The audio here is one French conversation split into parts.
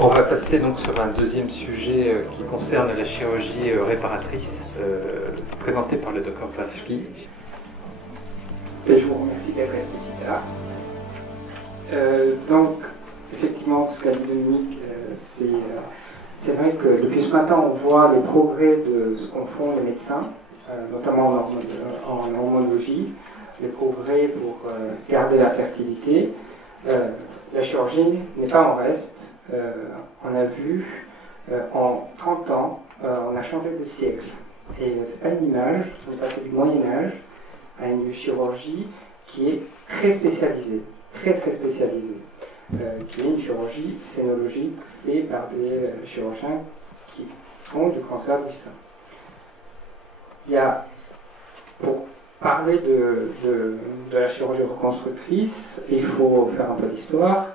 On va passer donc sur un deuxième sujet qui concerne la chirurgie réparatrice, présentée par le Dr Plavski. Je vous remercie d'être resté si tard. Donc, effectivement, ce qu'a dit Dominique, c'est vrai que depuis ce matin, on voit les progrès de ce qu'en font les médecins, notamment en hormonologie, les progrès pour garder la fertilité. La chirurgie n'est pas en reste. On a vu, en 30 ans, on a changé de siècle. Et c'est pas une image, on est passé du Moyen-Âge à une chirurgie qui est très spécialisée, très spécialisée, qui est une chirurgie scénologique faite par des chirurgiens qui font du cancer du sein. Il y a, pour parler de la chirurgie reconstructrice, il faut faire un peu d'histoire.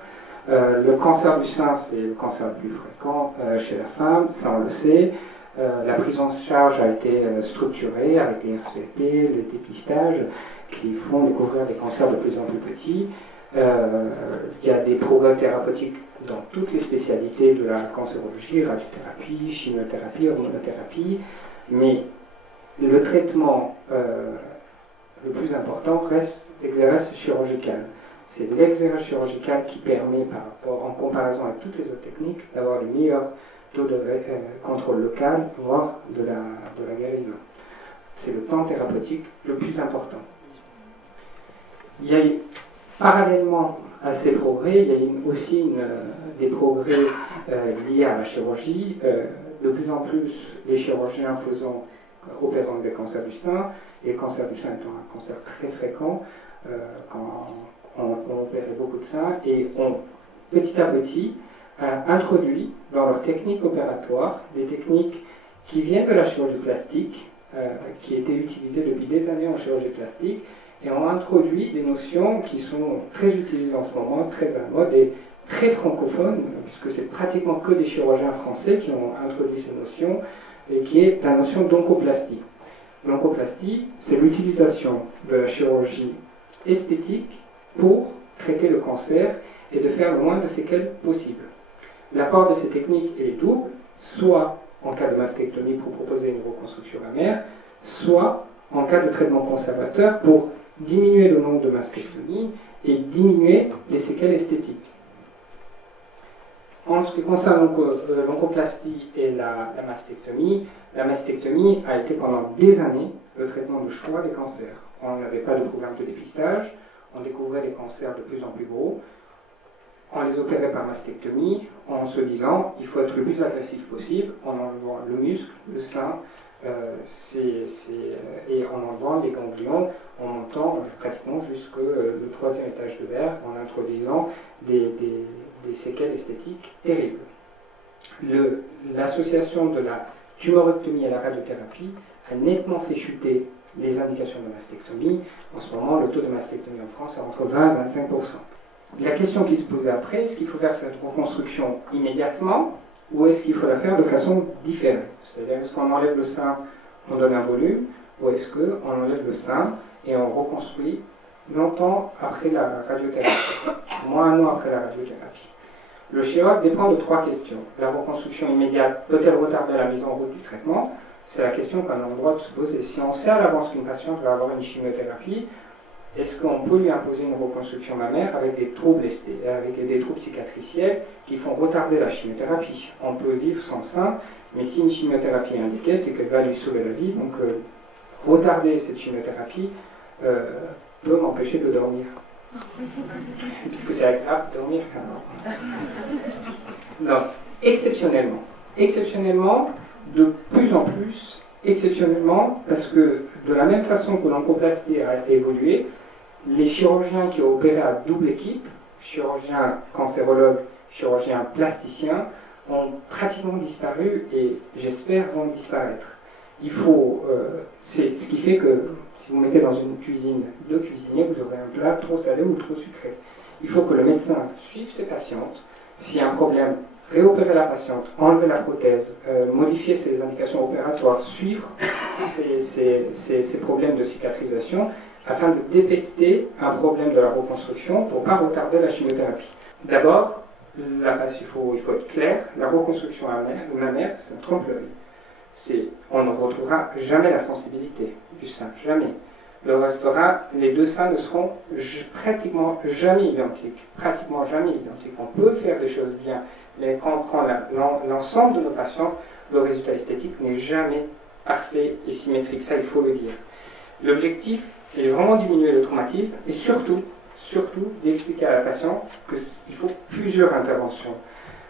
Le cancer du sein, c'est le cancer le plus fréquent chez la femme, ça on le sait. La prise en charge a été structurée avec les RCP, les dépistages qui font découvrir des cancers de plus en plus petits. Il y a des progrès thérapeutiques dans toutes les spécialités de la cancérologie, radiothérapie, chimiothérapie, hormonothérapie, mais le traitement le plus important reste l'exérèse chirurgicale. C'est l'exérèse chirurgicale qui permet, en comparaison avec toutes les autres techniques, d'avoir les meilleurs taux de contrôle local, voire de la guérison. C'est le temps thérapeutique le plus important. Il y a eu, parallèlement à ces progrès, il y a aussi des progrès liés à la chirurgie. De plus en plus, les chirurgiens opérant des cancers du sein, et le cancer du sein étant un cancer très fréquent, quand on opérait beaucoup de sein, et ont petit à petit introduit dans leur technique opératoire des techniques qui viennent de la chirurgie plastique, qui étaient utilisées depuis des années en chirurgie plastique, et ont introduit des notions qui sont très utilisées en ce moment, très à la mode et très francophones, puisque c'est pratiquement que des chirurgiens français qui ont introduit ces notions, et qui est la notion d'oncoplastie. L'oncoplastie, c'est l'utilisation de la chirurgie esthétique pour traiter le cancer et de faire le moins de séquelles possible. L'apport de ces techniques est double, soit en cas de mastectomie pour proposer une reconstruction mammaire, soit en cas de traitement conservateur pour diminuer le nombre de mastectomies et diminuer les séquelles esthétiques. En ce qui concerne l'oncoplastie et la mastectomie a été pendant des années le traitement de choix des cancers. On n'avait pas de programme de dépistage, on découvrait les cancers de plus en plus gros, on les opérait par mastectomie en se disant il faut être le plus agressif possible en enlevant le muscle, le sein, et en enlevant les ganglions, en montant pratiquement jusqu'au troisième étage de verre, en introduisant des séquelles esthétiques terribles. L'association de la tumorectomie et la radiothérapie a nettement fait chuter les indications de mastectomie. En ce moment, le taux de mastectomie en France est entre 20 et 25%. La question qui se posait après, est-ce qu'il faut faire cette reconstruction immédiatement ou est-ce qu'il faut la faire de façon différente? C'est-à-dire, est-ce qu'on enlève le sein, on donne un volume, ou est-ce qu'on enlève le sein et on reconstruit longtemps après la radiothérapie, moins un an après la radiothérapie? Le chirurgue dépend de trois questions. La reconstruction immédiate peut-elle retarder la mise en route du traitement? C'est la question qu'on a le droit de se poser. Si on sait à l'avance qu'une patiente va avoir une chimiothérapie, est-ce qu'on peut lui imposer une reconstruction mammaire avec des troubles cicatriciels qui font retarder la chimiothérapie? On peut vivre sans sein, mais si une chimiothérapie est indiquée, c'est qu'elle va lui sauver la vie. Donc retarder cette chimiothérapie peut m'empêcher de dormir. Puisque c'est agréable de dormir. Non, exceptionnellement, de plus en plus, exceptionnellement, parce que de la même façon que l'oncoplastie a évolué, les chirurgiens qui ont opéré à double équipe, chirurgiens cancérologues, chirurgiens plasticiens, ont pratiquement disparu et j'espère vont disparaître. C'est ce qui fait que si vous mettez dans une cuisine deux cuisiniers, vous aurez un plat trop salé ou trop sucré. Il faut que le médecin suive ses patientes. S'il y a un problème, réopérer la patiente, enlever la prothèse, modifier ses indications opératoires, suivre ces problèmes de cicatrisation afin de dépester un problème de la reconstruction pour ne pas retarder la chimiothérapie. D'abord, il faut être clair, la reconstruction mammaire, c'est un trompe-l'œil. On ne retrouvera jamais la sensibilité du sein, jamais. Les deux seins ne seront pratiquement jamais identiques. Pratiquement jamais identiques. On peut faire des choses bien, mais quand on prend l'ensemble de nos patients, le résultat esthétique n'est jamais parfait et symétrique. Ça, il faut le dire. L'objectif est vraiment diminuer le traumatisme et surtout d'expliquer à la patiente qu'il faut plusieurs interventions.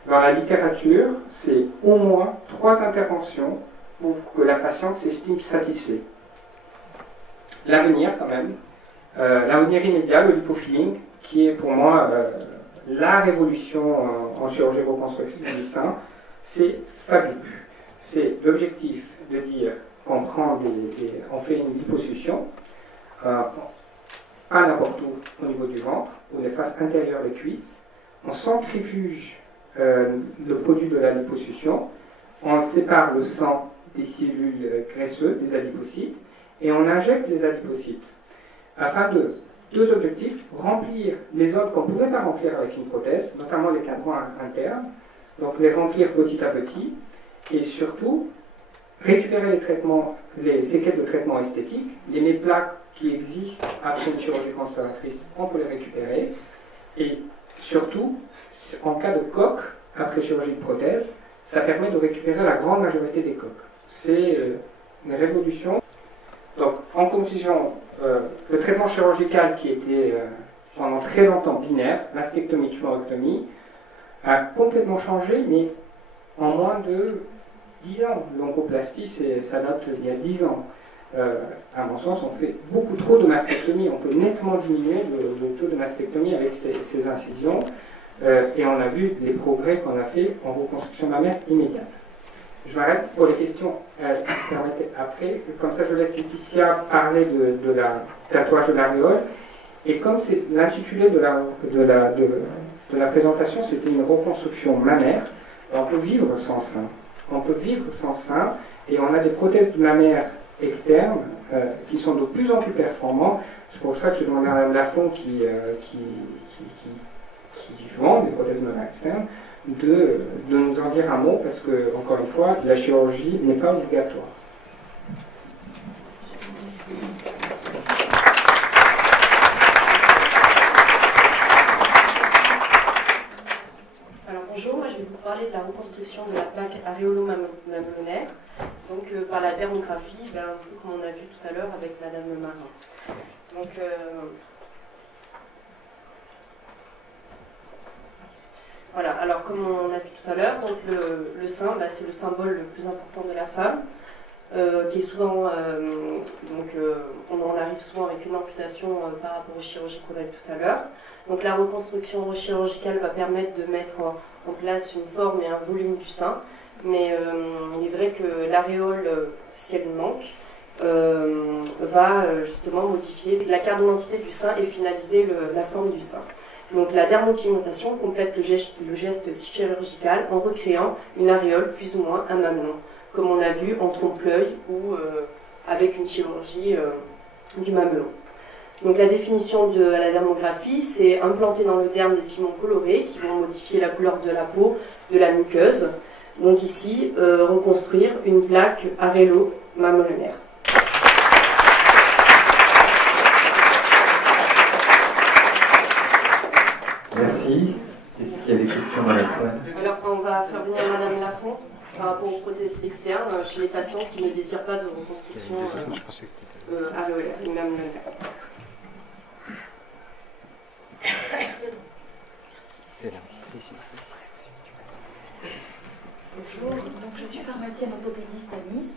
Dans la littérature, c'est au moins 3 interventions pour que la patiente s'estime satisfaite. L'avenir, quand même, l'avenir immédiat, le lipofilling, qui est pour moi la révolution en chirurgie reconstructive du sein, c'est fabuleux. C'est l'objectif de dire qu'on on fait une liposuction, pas n'importe où au niveau du ventre ou des faces intérieures des cuisses. On centrifuge le produit de la liposuction, on sépare le sang des cellules graisseuses, des adipocytes, et on injecte les adipocytes afin de, 2 objectifs, remplir les zones qu'on ne pouvait pas remplir avec une prothèse, notamment les cadrans internes, donc les remplir petit à petit, et surtout récupérer les séquelles de traitement esthétique, les méplaques qui existent après une chirurgie conservatrice, on peut les récupérer, et surtout, en cas de coque, après chirurgie de prothèse, ça permet de récupérer la grande majorité des coques. C'est une révolution. Donc, en conclusion, le traitement chirurgical qui était pendant très longtemps binaire, mastectomie, tumorectomie, a complètement changé, mais en moins de 10 ans. L'oncoplastie, ça date il y a 10 ans. À mon sens, on fait beaucoup trop de mastectomie. On peut nettement diminuer le taux de mastectomie avec ces incisions. Et on a vu les progrès qu'on a fait en reconstruction mammaire immédiate. Je m'arrête pour les questions, si vous permettez, après. Comme ça, je laisse Laetitia parler de la tatouage de l'aréole. Et comme c'est l'intitulé de la présentation, c'était une reconstruction mammaire, on peut vivre sans sein. On peut vivre sans sein, et on a des prothèses de mammaire externes qui sont de plus en plus performantes. C'est pour ça que je demande à Mme Lafont qui vend des prothèses de mammaire externes de nous en dire un mot, parce que, encore une fois, la chirurgie n'est pas obligatoire. Alors bonjour, moi je vais vous parler de la reconstruction de la plaque aréolo-mamelonnaire, donc par la dermographie, un peu comme on a vu tout à l'heure avec Madame Marin. Donc, voilà, alors comme on a vu tout à l'heure, donc le sein, c'est le symbole le plus important de la femme, qui est souvent, on en arrive souvent avec une amputation par rapport aux chirurgies qu'on a vu tout à l'heure. Donc la reconstruction chirurgicale va permettre de mettre en place une forme et un volume du sein, mais il est vrai que l'aréole, si elle manque, va justement modifier la carte d'identité du sein et finaliser la forme du sein. Donc la dermopigmentation complète le geste chirurgical en recréant une aréole plus ou moins un mamelon, comme on a vu en trompe-l'œil ou avec une chirurgie du mamelon. Donc la définition de la dermographie, c'est implanter dans le derme des pigments colorés qui vont modifier la couleur de la peau, de la muqueuse. Donc ici, reconstruire une plaque aréolo-mamelonnaire. Merci. Est-ce qu'il y a des questions dans la salle? Alors on va faire venir Madame Lafont par rapport aux prothèses externes chez les patients qui ne désirent pas de reconstruction aréolaire et mamelonnaire. C'est là. Bonjour, donc je suis pharmacienne orthopédiste à Nice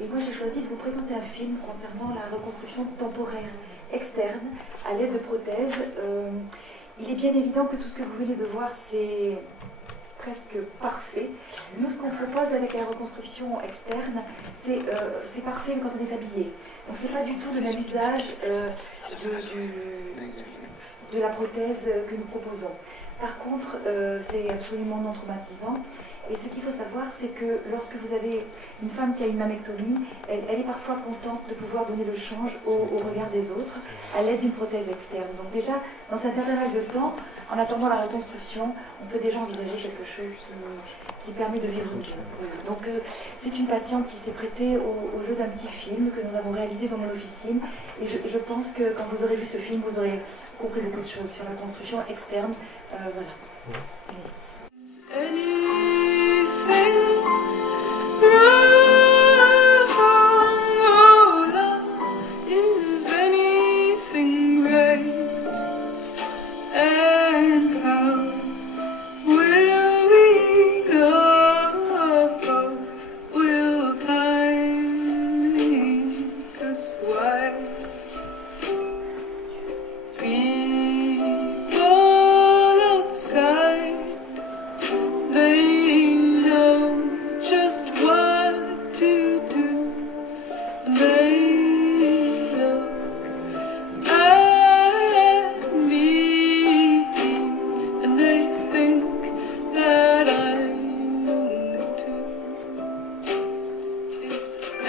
et moi j'ai choisi de vous présenter un film concernant la reconstruction temporaire externe à l'aide de prothèses. Il est bien évident que tout ce que vous venez de voir c'est presque parfait. Nous ce qu'on propose avec la reconstruction externe c'est parfait quand on est habillé. Donc c'est pas du tout le même usage de la prothèse que nous proposons. Par contre, c'est absolument non traumatisant. Et ce qu'il faut savoir, c'est que lorsque vous avez une femme qui a une mammectomie, elle est parfois contente de pouvoir donner le change au regard des autres à l'aide d'une prothèse externe. Donc déjà, dans cet intervalle de temps, en attendant la reconstruction, on peut déjà envisager quelque chose qui permet de vivre mieux. Donc c'est une patiente qui s'est prêtée au jeu d'un petit film que nous avons réalisé dans mon officine. Et je pense que quand vous aurez vu ce film, vous aurez compris beaucoup de choses sur la construction externe. Voilà. Allez-y.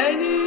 Any